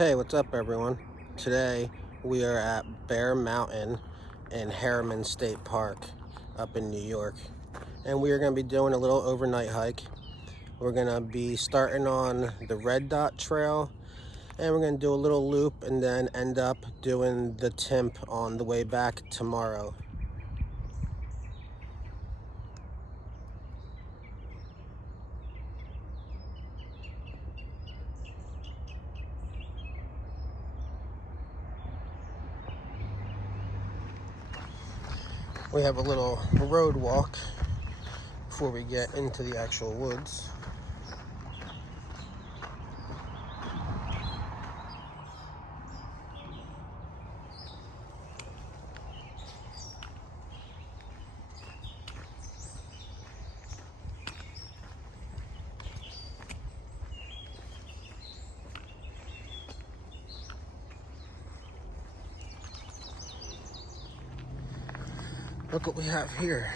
Hey, what's up everyone? Today we are at Bear Mountain in Harriman State Park up in New York. And we are going to be doing a little overnight hike. We're going to be starting on the Red Dot Trail and we're going to do a little loop and then end up doing the Timp on the way back tomorrow. We have a little road walk before we get into the actual woods. Look what we have here.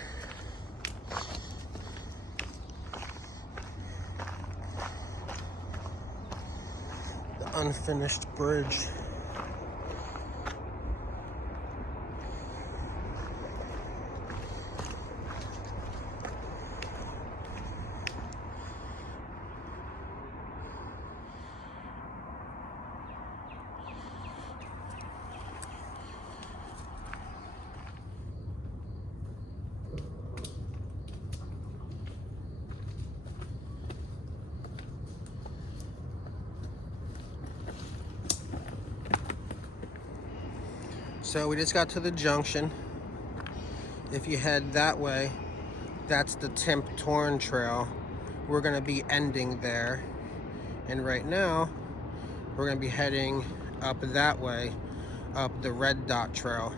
The unfinished bridge. So we just got to the junction. If you head that way, that's the Timp Torne Trail. We're gonna be ending there. And right now, we're gonna be heading up that way, up the Red Dot Trail.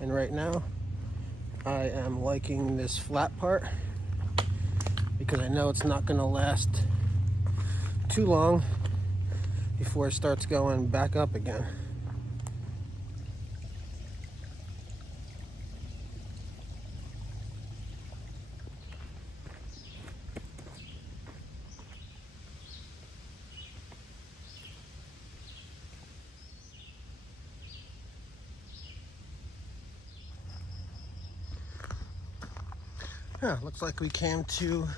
And right now, I am liking this flat part because I know it's not going to last too long before it starts going back up again. Yeah, looks like we came to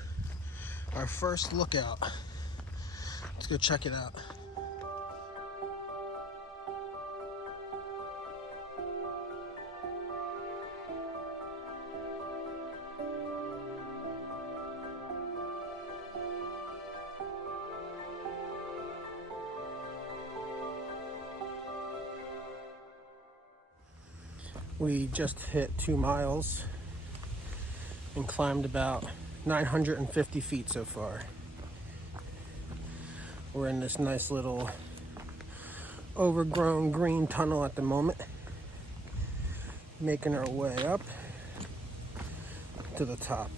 our first lookout. Let's go check it out. We just hit 2 miles and climbed about 950 feet so far. We're in this nice little overgrown green tunnel at the moment, making our way up to the top.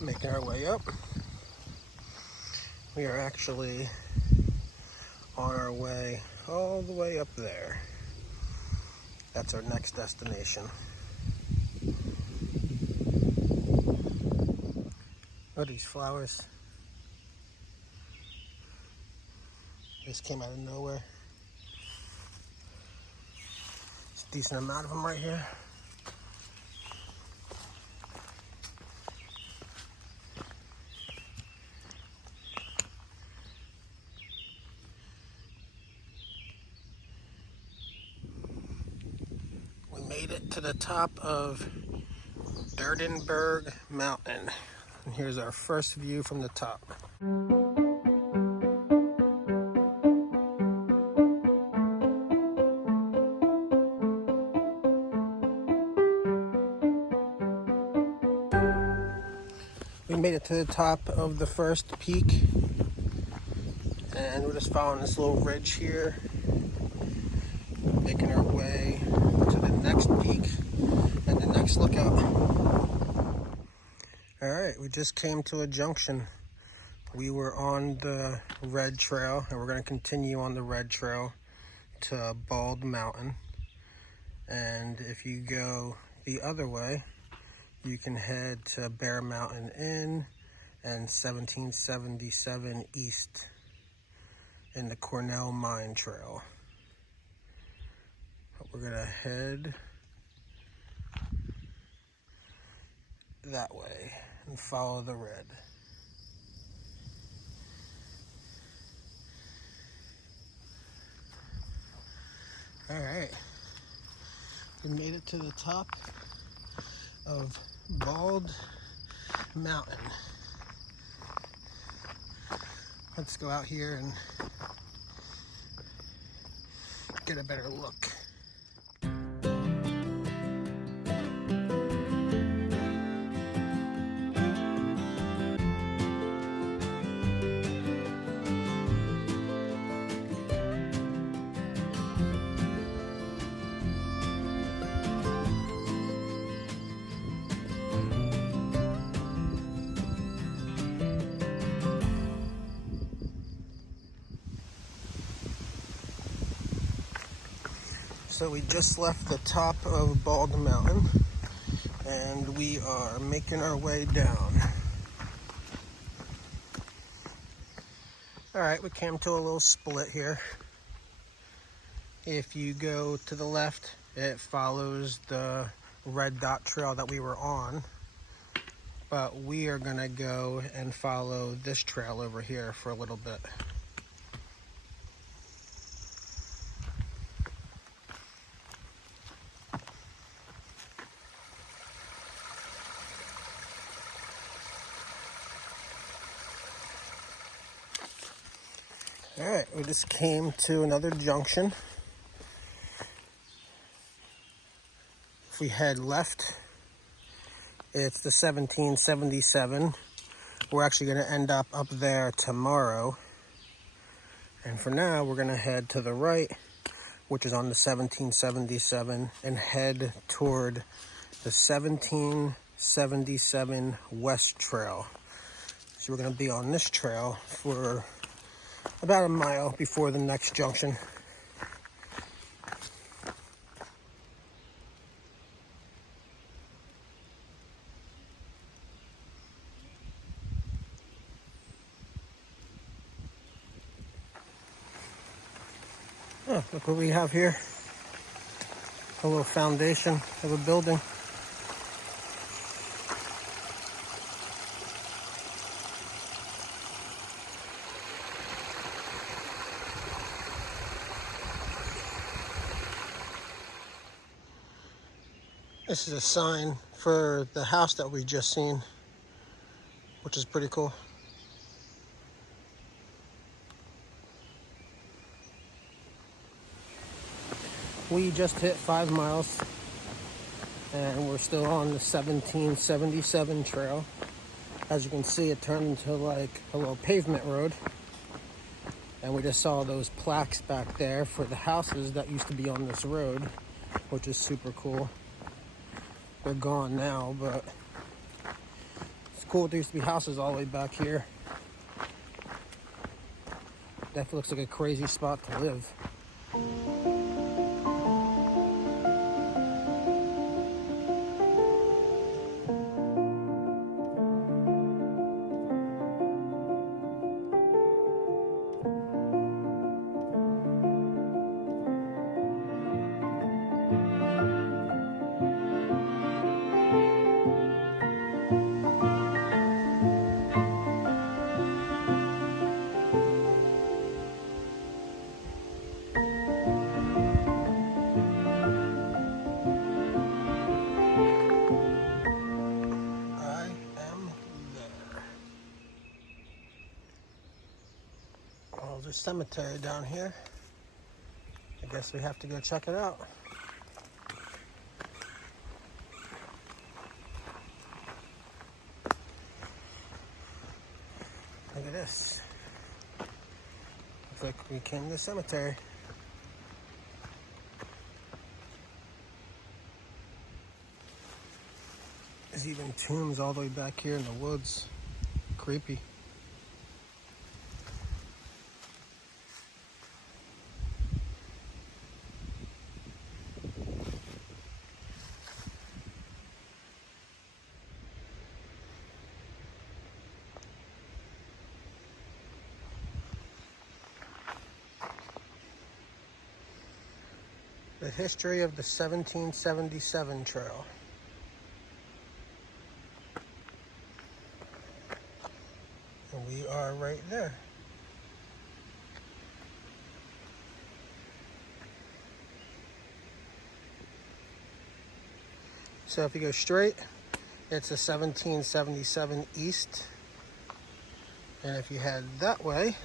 Making our way up. We are actually on our way all the way up there. That's our next destination. Oh, these flowers. This came out of nowhere. There's a decent amount of them right here. it to the top of Durdenberg Mountain. And here's our first view from the top. We made it to the top of the first peak, and we're just following this little ridge here, making our way to the next peak and the next lookout. All right, we just came to a junction. We were on the red trail, and we're going to continue on the red trail to Bald Mountain. And if you go the other way, you can head to Bear Mountain Inn and 1777 East in the Cornell Mine Trail. But we're gonna head that way and follow the red. All right, we made it to the top of Bald Mountain. Let's go out here and get a better look. So we just left the top of Bald Mountain, and we are making our way down. All right, we came to a little split here. If you go to the left, it follows the red dot trail that we were on, but we are gonna go and follow this trail over here for a little bit. All right, we just came to another junction. If we head left, it's the 1777. We're actually going to end up there tomorrow. And for now, we're going to head to the right, which is on the 1777, and head toward the 1777 West Trail. So we're going to be on this trail for about a mile before the next junction. Oh, look what we have here. A little foundation of a building. This is a sign for the house that we just seen, which is pretty cool. We just hit 5 miles, and we're still on the 1777 trail. As you can see, it turned into like a little pavement road. And we just saw those plaques back there for the houses that used to be on this road, which is super cool. They're gone now, but it's cool. There used to be houses all the way back here. Definitely looks like a crazy spot to live. cemetery down here. I guess we have to go check it out. Look at this. Looks like we came to the cemetery. There's even tombs all the way back here in the woods. Creepy. The history of the 1777 trail. And we are right there. So if you go straight, it's a 1777 east. And if you head that way,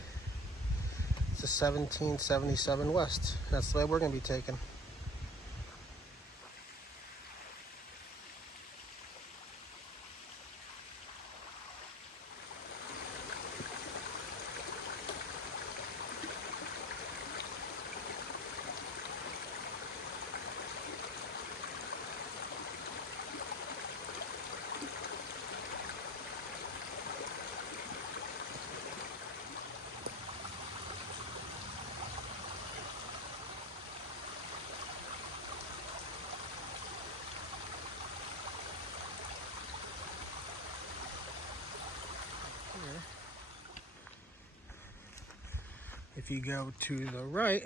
it's a 1777 west. That's the way we're going to be taking. If you go to the right,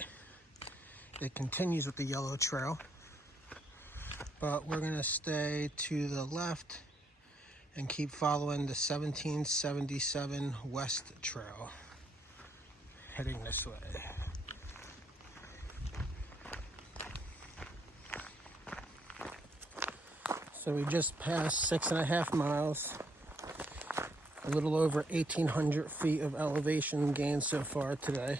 it continues with the yellow trail, but we're going to stay to the left and keep following the 1777 west trail, heading this way. So we just passed 6.5 miles. A little over 1,800 feet of elevation gained so far today.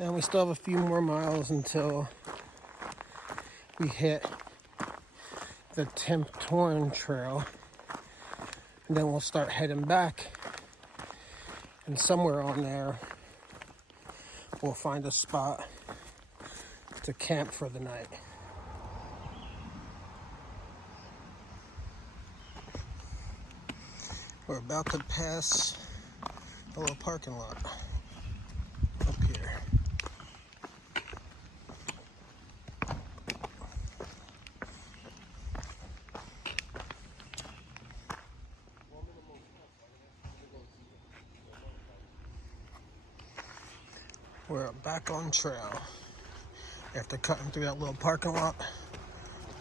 And we still have a few more miles until we hit the Timp Torne Trail. And then we'll start heading back. And somewhere on there, we'll find a spot to camp for the night. We're about to pass a little parking lot up here. We're back on trail. After cutting through that little parking lot,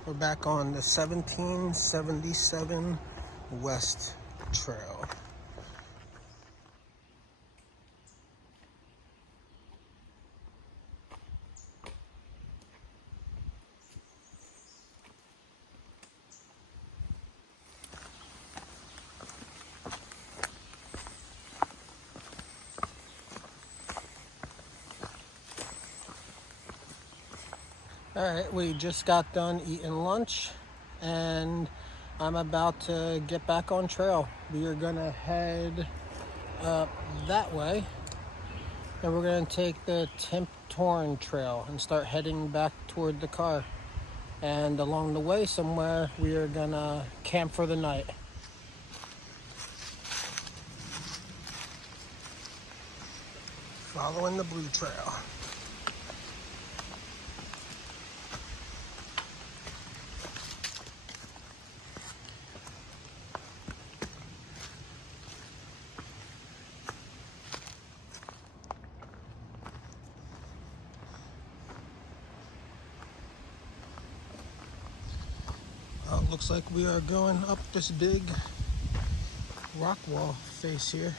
we're back on the 1777 West Trail. All right, we just got done eating lunch and I'm about to get back on trail. We are gonna head up that way and we're gonna take the Timp Torne Trail and start heading back toward the car. And along the way somewhere, we are gonna camp for the night. Following the blue trail. Looks like we are going up this big rock wall face here.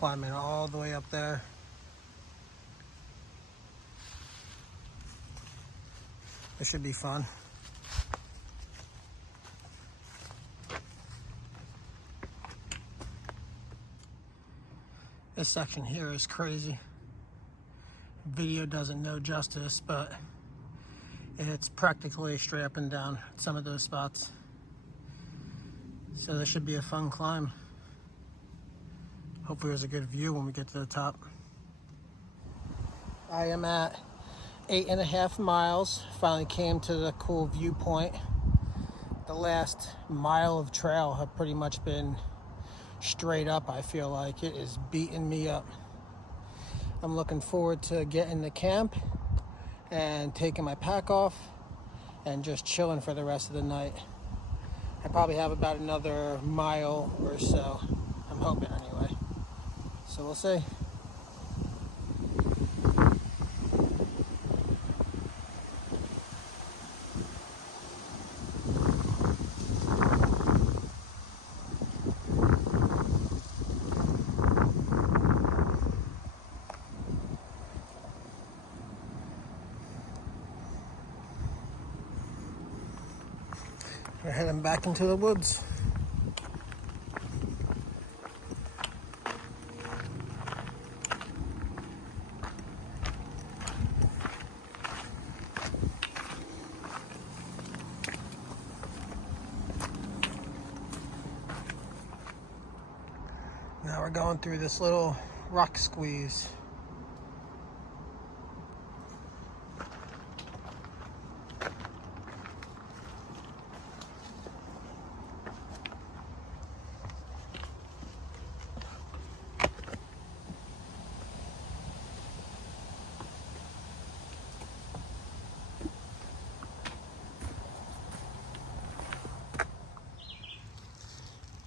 climbing all the way up there. It should be fun. This section here is crazy. Video doesn't know justice, but it's practically straight up and down at some of those spots. So this should be a fun climb. Hopefully there's a good view when we get to the top. I am at 8.5 miles. Finally came to the cool viewpoint. The last mile of trail have pretty much been straight up. I feel like it is beating me up. I'm looking forward to getting to camp and taking my pack off and just chilling for the rest of the night. I probably have about another mile or so. I'm hoping anyway. So we'll see. We're heading back into the woods. Now we're going through this little rock squeeze.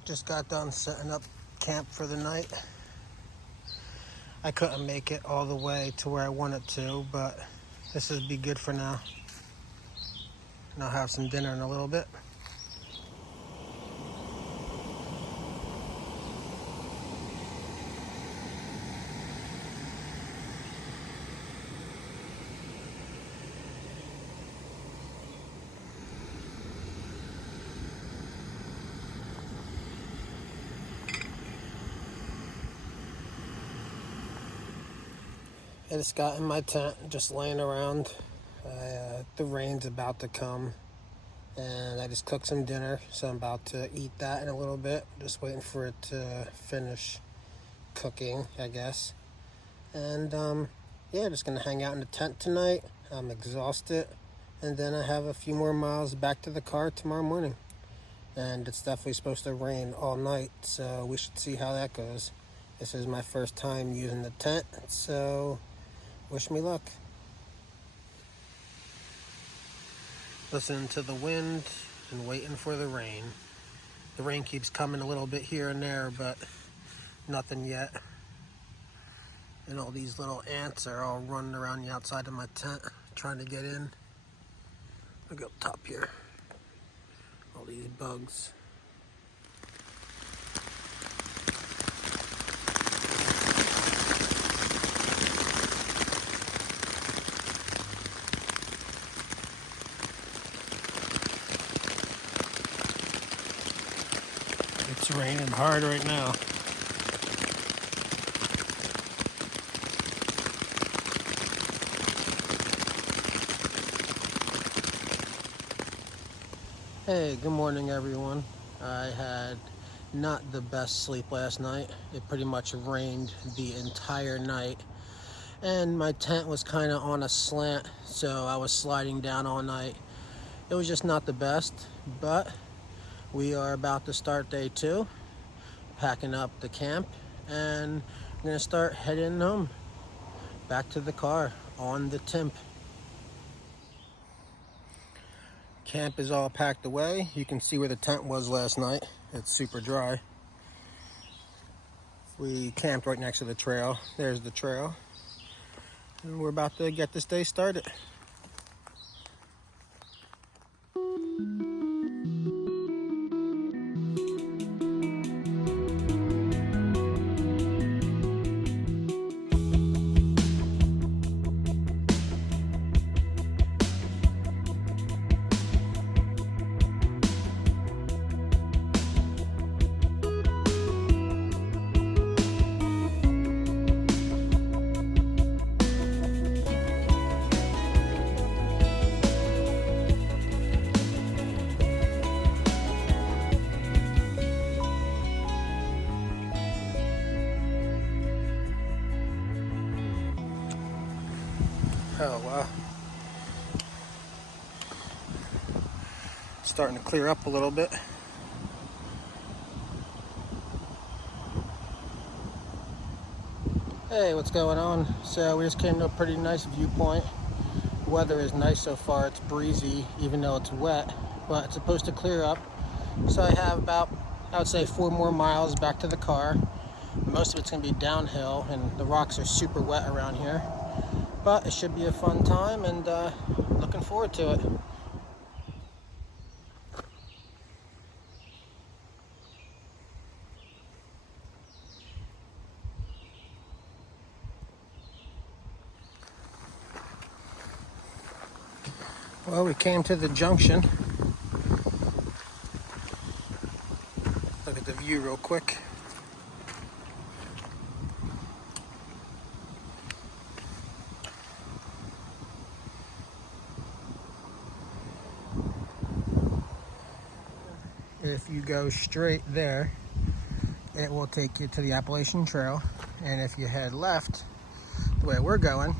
Just got done setting up camp for the night. I couldn't make it all the way to where I wanted to, but this would be good for now. And I'll have some dinner in a little bit. I just got in my tent, just laying around. The rain's about to come, and I just cooked some dinner, so I'm about to eat that in a little bit. Just waiting for it to finish cooking, I guess. And yeah, just gonna hang out in the tent tonight. I'm exhausted, and then I have a few more miles back to the car tomorrow morning. And it's definitely supposed to rain all night, so we should see how that goes. This is my first time using the tent, so wish me luck. Listening to the wind and waiting for the rain. The rain keeps coming a little bit here and there, but nothing yet. And all these little ants are all running around the outside of my tent trying to get in. Look up top here. All these bugs. It's raining hard right now. Hey, good morning everyone. I had not the best sleep last night. It pretty much rained the entire night. And my tent was kind of on a slant, so I was sliding down all night. It was just not the best, but we are about to start day 2, packing up the camp, and we're gonna start heading home, back to the car on the Timp. Camp is all packed away. You can see where the tent was last night. It's super dry. We camped right next to the trail. There's the trail. And we're about to get this day started. Oh wow. Starting to clear up a little bit. Hey, what's going on? So we just came to a pretty nice viewpoint. Weather is nice so far. It's breezy even though it's wet, but it's supposed to clear up. So I have about, I would say, 4 more miles back to the car. Most of it's going to be downhill and the rocks are super wet around here. But it should be a fun time and looking forward to it. Well, we came to the junction. Look at the view real quick. If you go straight there, it will take you to the Appalachian Trail. And if you head left, the way we're going,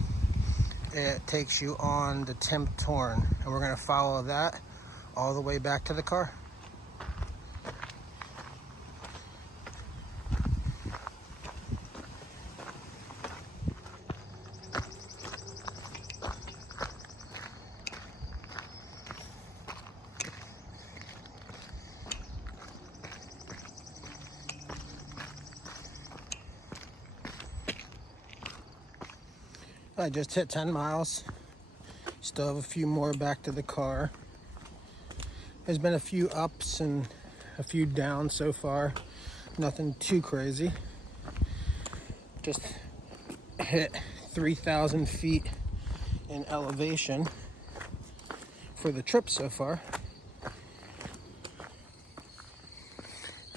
it takes you on the Timp Torne. And we're going to follow that all the way back to the car. I just hit 10 miles. Still have a few more back to the car. There's been a few ups and a few downs so far. Nothing too crazy. Just hit 3,000 feet in elevation for the trip so far.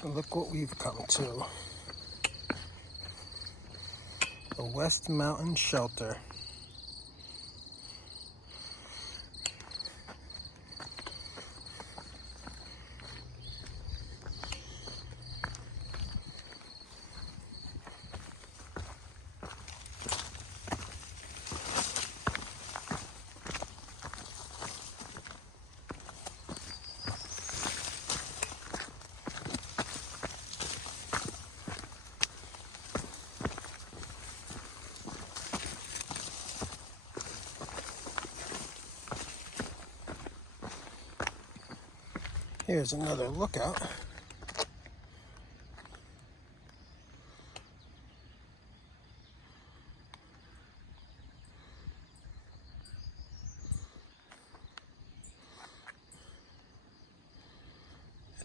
And look what we've come to. The West Mountain Shelter. Here's another lookout. I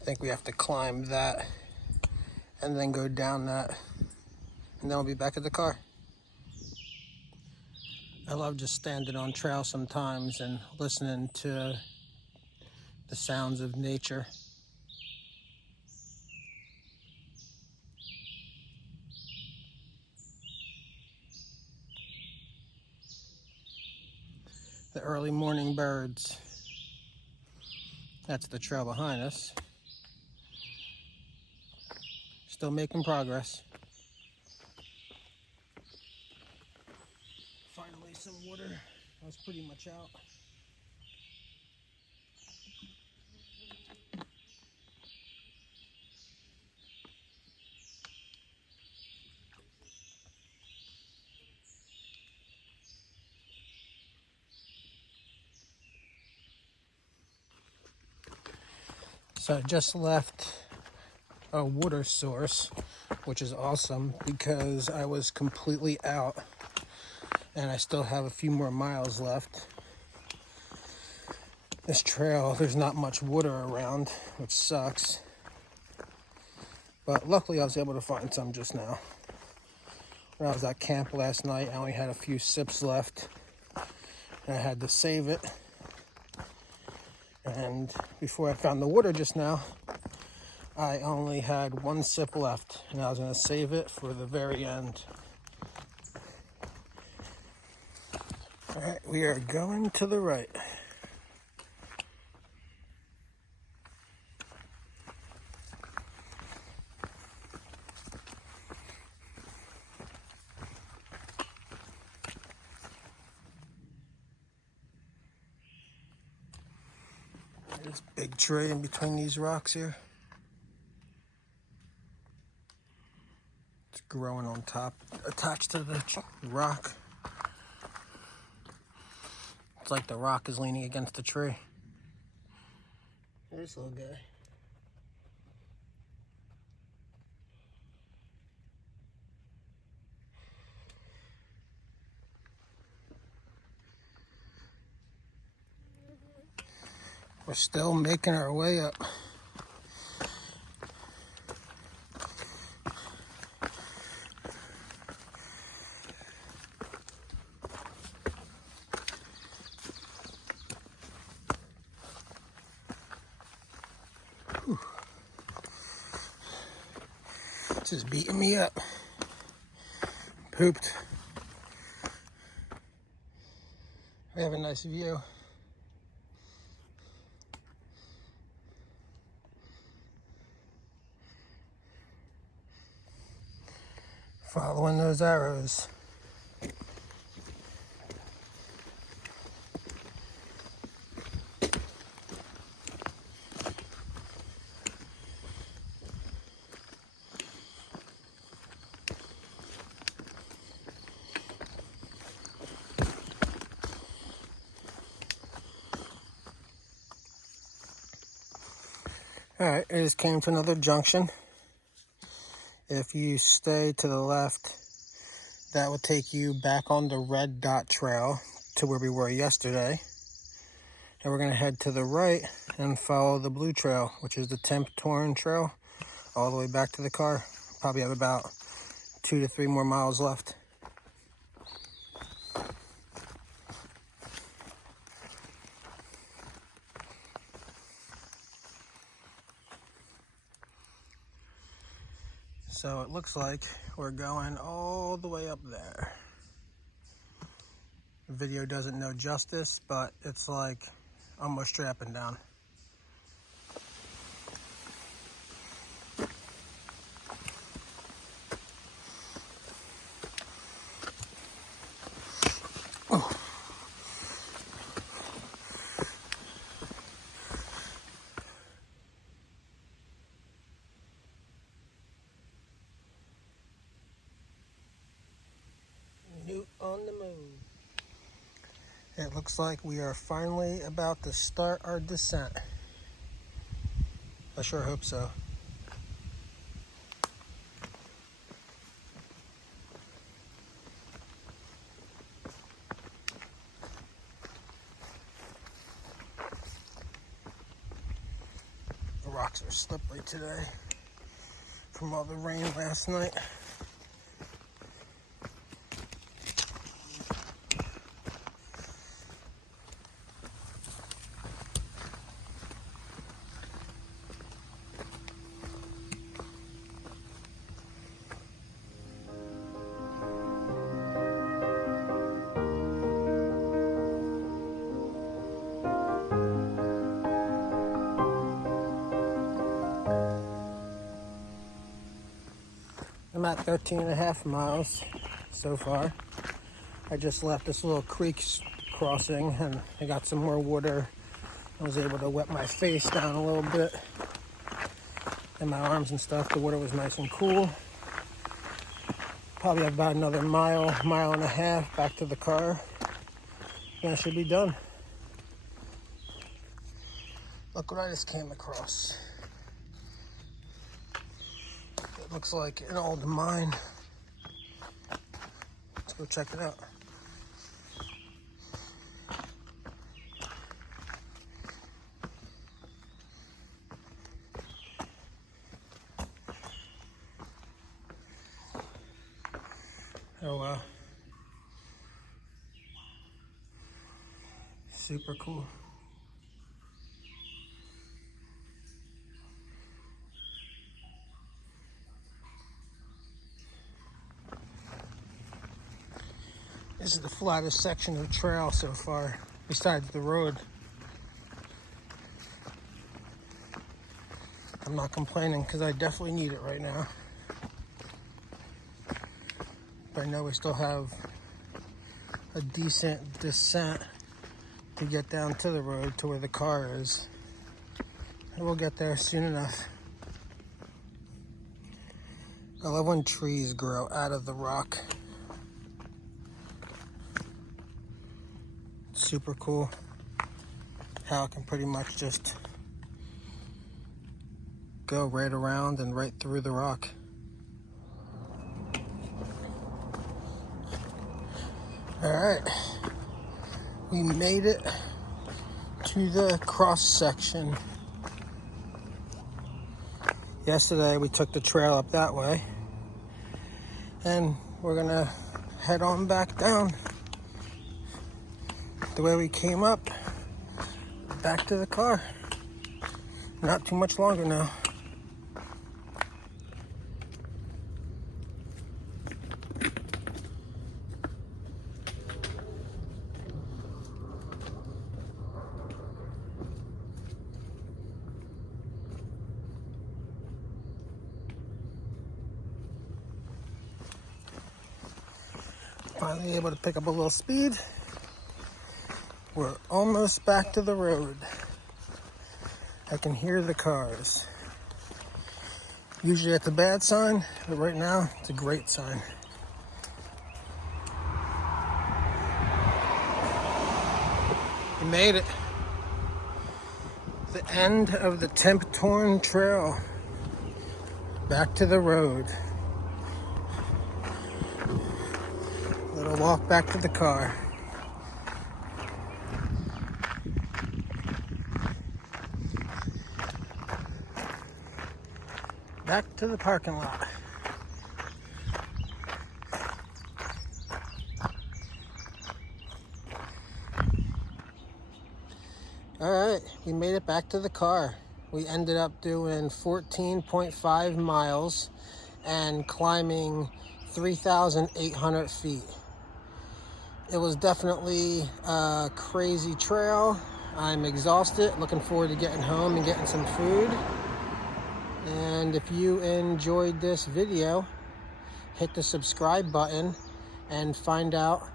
think we have to climb that and then go down that, and then we'll be back at the car. I love just standing on trail sometimes and listening to the sounds of nature. The early morning birds. That's the trail behind us. Still making progress. Finally some water. I was pretty much out. So I just left a water source, which is awesome because I was completely out and I still have a few more miles left. This trail, there's not much water around, which sucks. But luckily I was able to find some just now. When I was at camp last night, I only had a few sips left and I had to save it. And before I found the water just now, I only had 1 sip left and I was going to save it for the very end. All right, we are going to the right. There's a big tree in between these rocks here. It's growing on top, attached to the rock. It's like the rock is leaning against the tree. There's this little guy. We're still making our way up. Whew. This is beating me up. Pooped. We have a nice view. Following those arrows. Alright, it just came to another junction. If you stay to the left, that will take you back on the red dot trail to where we were yesterday. And we're going to head to the right and follow the blue trail, which is the Timp Torne Trail, all the way back to the car. Probably have about 2 to 3 more miles left. So it looks like we're going all the way up there. The video doesn't know justice, but it's like almost straight up and down. Oh. Newt on the move. It looks like we are finally about to start our descent. I sure hope so. The rocks are slippery today from all the rain last night. I'm at 13.5 miles so far. I just left this little creek crossing and I got some more water. I was able to wet my face down a little bit and my arms and stuff. The water was nice and cool. Probably have about another mile and a half back to the car. And I should be done. Look what I just came across. It looks like an old mine. Let's go check it out. Oh wow. Super cool. This is the flattest section of the trail so far, besides the road. I'm not complaining because I definitely need it right now. But I know we still have a decent descent to get down to the road to where the car is. We'll get there soon enough. I love when trees grow out of the rock. Super cool how it can pretty much just go right around and right through the rock. All right, we made it to the cross section. Yesterday we took the trail up that way, and we're gonna head on back down the way we came up, back to the car. Not too much longer now. Finally able to pick up a little speed. We're almost back to the road. I can hear the cars. Usually that's a bad sign, but right now it's a great sign. We made it. The end of the Timp Torne Trail. Back to the road. Little walk back to the car. Back to the parking lot. All right, we made it back to the car. We ended up doing 14.5 miles and climbing 3,800 feet. It was definitely a crazy trail. I'm exhausted, looking forward to getting home and getting some food. And if you enjoyed this video, hit the subscribe button and find out